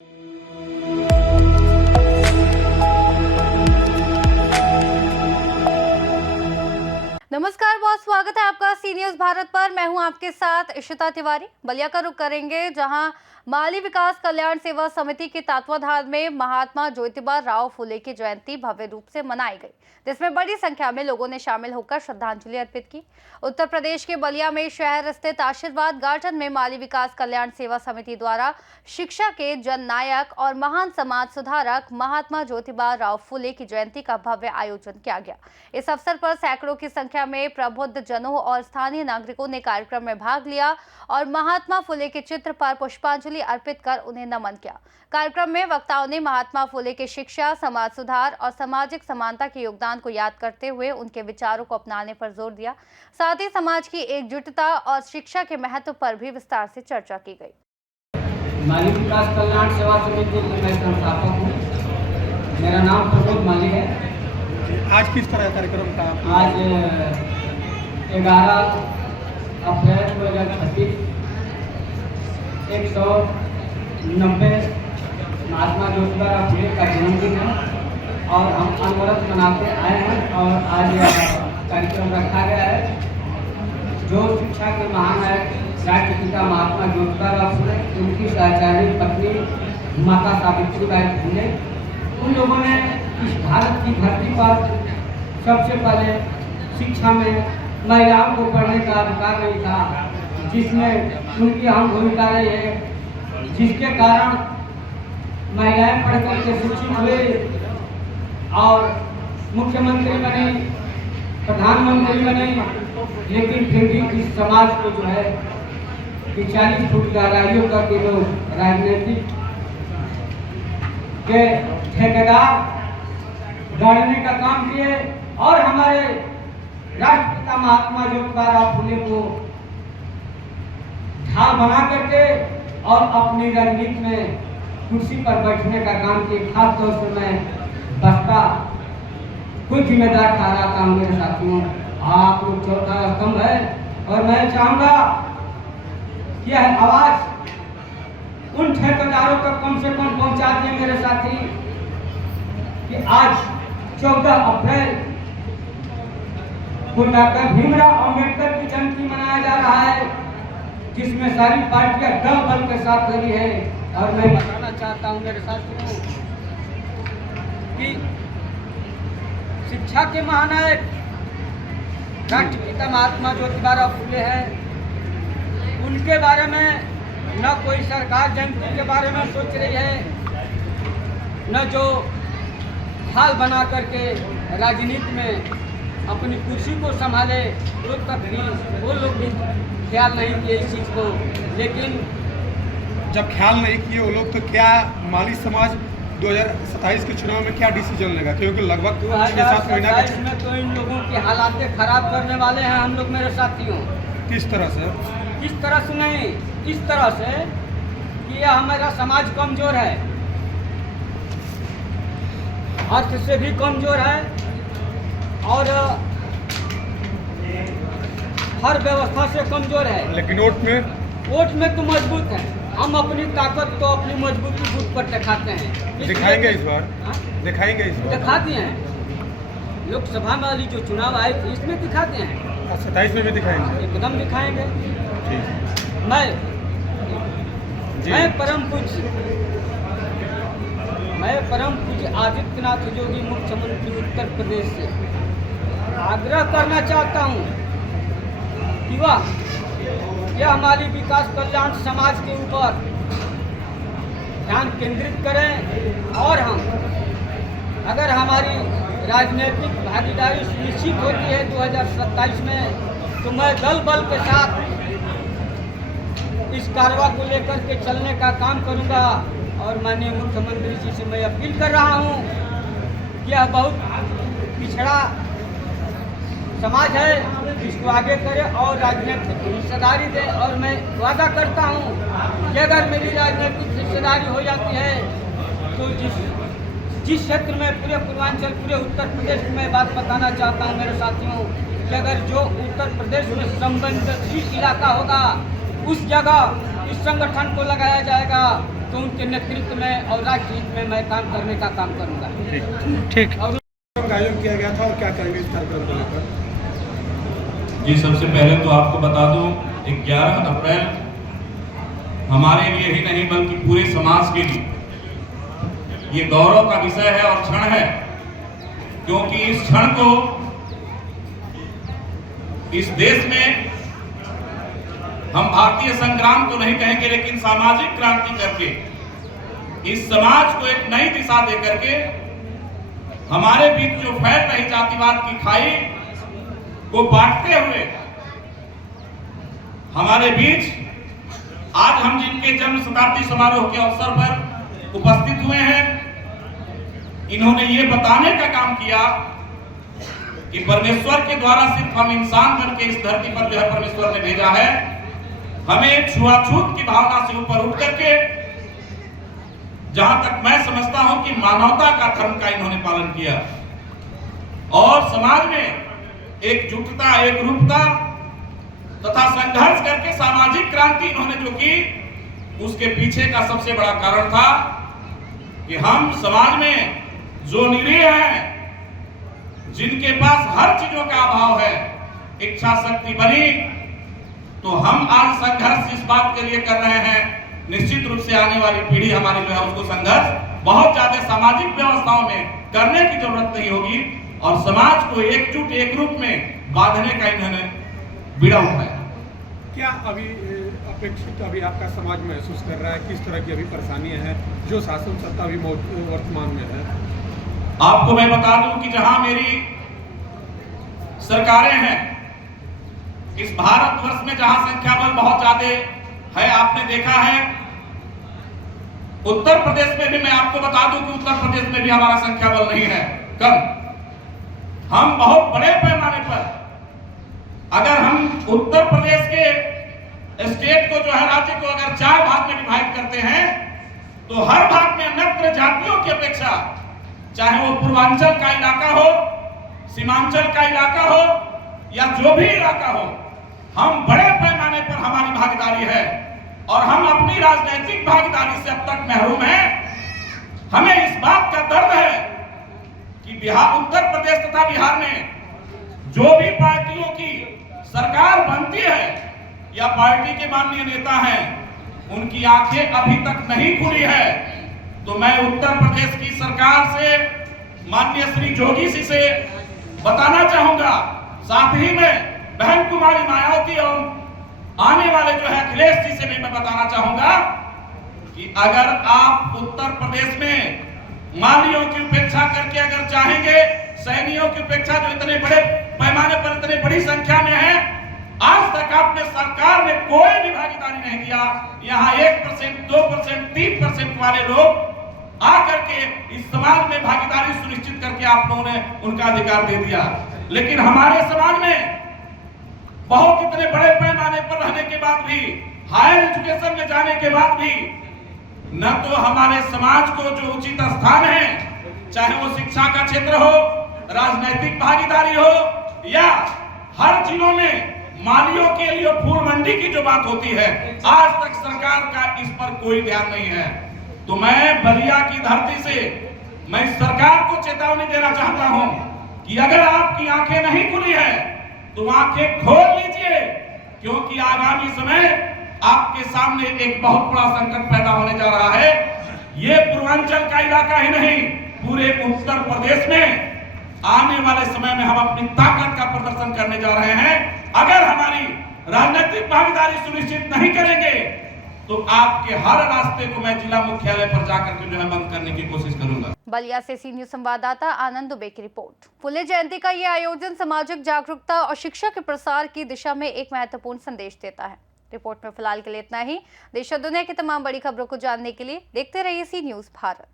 नमस्कार, बहुत स्वागत है आपका सी न्यूज भारत पर। मैं हूं आपके साथ इशिता तिवारी। बलिया का रुख करेंगे, जहां माली विकास कल्याण सेवा समिति के तत्वाधान में महात्मा ज्योतिबा राव फुले की जयंती भव्य रूप से मनाई गई, जिसमें बड़ी संख्या में लोगों ने शामिल होकर श्रद्धांजलि अर्पित की। उत्तर प्रदेश के बलिया में शहर स्थित आशीर्वाद गार्डन में माली विकास कल्याण सेवा समिति द्वारा शिक्षा के जननायक और महान समाज सुधारक महात्मा ज्योतिबा राव फुले की जयंती का भव्य आयोजन किया गया। इस अवसर पर सैकड़ों की संख्या में प्रबुद्ध जनों और स्थानीय नागरिकों ने कार्यक्रम में भाग लिया और महात्मा फुले के चित्र पर पुष्पांजलि अर्पित कर उन्हें नमन किया। कार्यक्रम में वक्ताओं ने महात्मा फुले के शिक्षा, समाज सुधार और सामाजिक समानता के योगदान को याद करते हुए उनके विचारों को अपनाने पर जोर दिया। साथ ही समाज की एकजुटता और शिक्षा के महत्व पर भी विस्तार से चर्चा की गई। माली विकास कल्याण सेवा समिति के मैं संस्थापक हूँ। मेरा नाम प्रमोद माली है। आज किस तरह कार्यक्रम का? आज 11 अप्रैल 2026 190 महात्मा ज्योतिबा राव फुले का जन्मदिन है और हम अनवरत मनाते आए हैं और आज कार्यक्रम रखा गया है। जो शिक्षा के महानायक राष्ट्रपिता महात्मा ज्योतिबा राव फुले, उनकी सहचारी पत्नी माता सावित्रीबाई फुले, उन लोगों ने इस भारत की धरती पर सबसे पहले शिक्षा में महिलाओं को पढ़ने का अधिकार नहीं था, जिसमें उनकी अहम भूमिका रही है, जिसके कारण महिलाएं पढ़ करके शिक्षित हुई और मुख्यमंत्री बनी, प्रधानमंत्री बनी। लेकिन फिर भी इस समाज को जो है कि 40 फुट गहराइयों तक के लोग राजनीतिक के ठेकेदार गाड़ने का काम किए और हमारे राष्ट्रपिता महात्मा ज्योतिबा राव फुले को ढाल बना करके और अपनी राजनीति में कुर्सी पर बैठने का काम किए। खास तौर से मैं बसपा कुछ जिम्मेदार ठहराता हूँ। मेरे साथियों, आप लोग चौथा स्तंभ है और मैं चाहूँगा कि यह आवाज उन ठेकेदारों तक कम से कम पहुँचा दिए मेरे साथी कि आज 14 अप्रैल को डॉक्टर भीमराव अंबेडकर की जयंती मनाया जा रहा है, जिसमें सारी पार्टियां दल बल के साथ लगी है। और मैं बताना चाहता हूं मेरे साथियों कि शिक्षा के महानायक राष्ट्रपिता महात्मा ज्योतिबा राव फुले हैं। उनके बारे में न कोई सरकार जयंती के बारे में सोच रही है, न जो हाल बना करके राजनीति में अपनी कुर्सी को संभाले, तो तक भी वो लोग भी ख्याल नहीं किए इस चीज़ को। लेकिन जब ख्याल नहीं किए वो लोग, तो क्या माली समाज 2027 के चुनाव में क्या डिसीजन लेगा? क्योंकि लगभग 6-7 महीना में तो इन लोगों की हालातें खराब करने वाले हैं हम लोग मेरे साथियों। किस तरह से? किस तरह से नहीं, इस तरह से कि यह हमारा समाज कमजोर है, अर्थ से भी कमजोर है और हर व्यवस्था से कमजोर है। लेकिन वोट में तो मजबूत है। हम अपनी ताकत को, अपनी मजबूती बूथ पर दिखाते हैं। दिखाएंगे इस बार? दिखाएंगे इस बार? दिखाते हैं। लोकसभा में वाली जो चुनाव आई थी इसमें दिखाते हैं। 27 में भी दिखाएंगे? एकदम दिखाएंगे। ठीक। मैं परम पूज्य आदित्यनाथ योगी मुख्यमंत्री उत्तर प्रदेश से आग्रह करना चाहता हूँ कि वह यह हमारी विकास कल्याण समाज के ऊपर ध्यान केंद्रित करें और हम, अगर हमारी राजनीतिक भागीदारी सुनिश्चित होती है 2027 में, तो मैं दल बल के साथ इस कारवा को लेकर के चलने का काम करूंगा। और माननीय मुख्यमंत्री जी से मैं अपील कर रहा हूं कि यह बहुत पिछड़ा समाज है, इसको आगे करे और राजनीतिक हिस्सेदारी दे। और मैं वादा करता हूं कि अगर मेरी राजनीतिक हिस्सेदारी हो जाती है तो जिस क्षेत्र में पूरे पूर्वांचल, पूरे उत्तर प्रदेश में बात बताना चाहता हूं मेरे साथियों कि अगर जो उत्तर प्रदेश में संवेदनशील इलाका होगा उस जगह इस संगठन को लगाया जाएगा तो उनके नेतृत्व में और राज्य हित में मैं काम करने का काम करूँगा। ठीक। और का आयोजन किया गया था और क्या करेंगे इस कार्यक्रम को लेकर? जी, सबसे पहले तो आपको बता दूं 11 अप्रैल हमारे लिए ही नहीं बल्कि पूरे समाज के लिए ये गौरव का विषय है और क्षण है, क्योंकि इस क्षण को इस देश में हम भारतीय संग्राम तो नहीं कहेंगे, लेकिन सामाजिक क्रांति करके इस समाज को एक नई दिशा दे करके हमारे बीच जो फैल रही जातिवाद की खाई को बांटते हुए हमारे बीच आज हम जिनके जन्म शताब्दी समारोह के अवसर पर उपस्थित हुए हैं, इन्होंने ये बताने का काम किया कि परमेश्वर के द्वारा सिर्फ हम इंसान बन के इस धरती पर जो है परमेश्वर ने भेजा है, हमें छुआछूत की भावना से ऊपर उठ करके जहां तक मैं समझता हूं कि मानवता का धर्म का इन्होंने पालन किया और समाज में एकजुटता, एकरूपता तथा संघर्ष करके सामाजिक क्रांति इन्होंने जो की, उसके पीछे का सबसे बड़ा कारण था कि हम समाज में जो निरीह हैं, जिनके पास हर चीजों का अभाव है, इच्छा शक्ति बनी, तो हम आज संघर्ष इस बात के लिए कर रहे हैं। निश्चित रूप से आने वाली पीढ़ी हमारी जो है उसको संघर्ष बहुत ज्यादा सामाजिक व्यवस्थाओं में करने की जरूरत नहीं होगी और समाज को एकजुट एक रूप में बांधने का इन्होंने बीड़ा उठाया। क्या अभी अपेक्षित अभी आपका समाज महसूस कर रहा है, किस तरह की अभी परेशानियां हैं जो शासन सत्ता अभी वर्तमान में है? आपको मैं बता दूं कि जहां मेरी सरकारें हैं, इस भारतवर्ष में जहां संख्या बल बहुत ज्यादा है, आपने देखा है उत्तर प्रदेश में भी, मैं आपको बता दूं कि उत्तर प्रदेश में भी हमारा संख्या बल नहीं है, कम। हम बहुत बड़े पैमाने पर, अगर हम उत्तर प्रदेश के स्टेट को जो है राज्य को अगर 4 भाग में डिवाइड करते हैं, तो हर भाग में अन्य जातियों की अपेक्षा, चाहे वो पूर्वांचल का इलाका हो, सीमांचल का इलाका हो या जो भी इलाका हो, हम बड़े पैमाने पर हमारी भागीदारी है और हम अपनी राजनीतिक भागीदारी से अब तक महरूम हैं। हमें इस बात का दर्द है कि बिहार, उत्तर प्रदेश तथा बिहार में जो भी पार्टियों की सरकार बनती है या पार्टी के माननीय नेता हैं, उनकी आंखें अभी तक नहीं खुली है। तो मैं उत्तर प्रदेश की सरकार से, माननीय श्री जोगी जी से बताना चाहूंगा, साथ ही में बहन कुमारी मायावती और आने वाले जो है अखिलेश जी से भी मैं बताना चाहूंगा कि अगर आप उत्तर प्रदेश में मालियों की उपेक्षा करके अगर चाहेंगे, सैनिकों की उपेक्षा जो इतने बड़े पैमाने पर, इतने बड़ी संख्या में है, आज तक आपने सरकार में कोई भी भागीदारी नहीं दिया। यहाँ 1%, 2%, 3% वाले लोग आकर के इस समाज में भागीदारी सुनिश्चित करके आप लोगों ने उनका अधिकार दे दिया। लेकिन हमारे समाज में बहुत इतने बड़े पैमाने पर रहने के बाद भी, हायर एजुकेशन में जाने के बाद भी, न तो हमारे समाज को जो उचित स्थान है, चाहे वो शिक्षा का क्षेत्र हो, राजनीतिक भागीदारी हो या हर जिलों में मालियों के लिए फूल मंडी की जो बात होती है, आज तक सरकार का इस पर कोई ध्यान नहीं है। तो मैं बलिया की धरती से मैं सरकार को चेतावनी देना चाहता हूं कि अगर आपकी आंखें नहीं खुली है तो आंखें खोल लीजिए, क्योंकि आगामी समय आपके सामने एक बहुत बड़ा संकट पैदा होने जा रहा है। ये पूर्वांचल का इलाका ही नहीं, पूरे उत्तर प्रदेश में आने वाले समय में हम अपनी ताकत का प्रदर्शन करने जा रहे हैं। अगर हमारी राजनीतिक भागीदारी सुनिश्चित नहीं करेंगे तो आपके हर रास्ते को मैं जिला मुख्यालय पर जाकर के जो है बंद करने की कोशिश करूंगा। बलिया से सी न्यूज संवाददाता आनंद दुबे की रिपोर्ट। फुले जयंती का ये आयोजन सामाजिक जागरूकता और शिक्षा के प्रसार की दिशा में एक महत्वपूर्ण संदेश देता है। रिपोर्ट में फिलहाल के लिए इतना ही। देश और दुनिया की तमाम बड़ी खबरों को जानने के लिए देखते रहिए सी न्यूज भारत।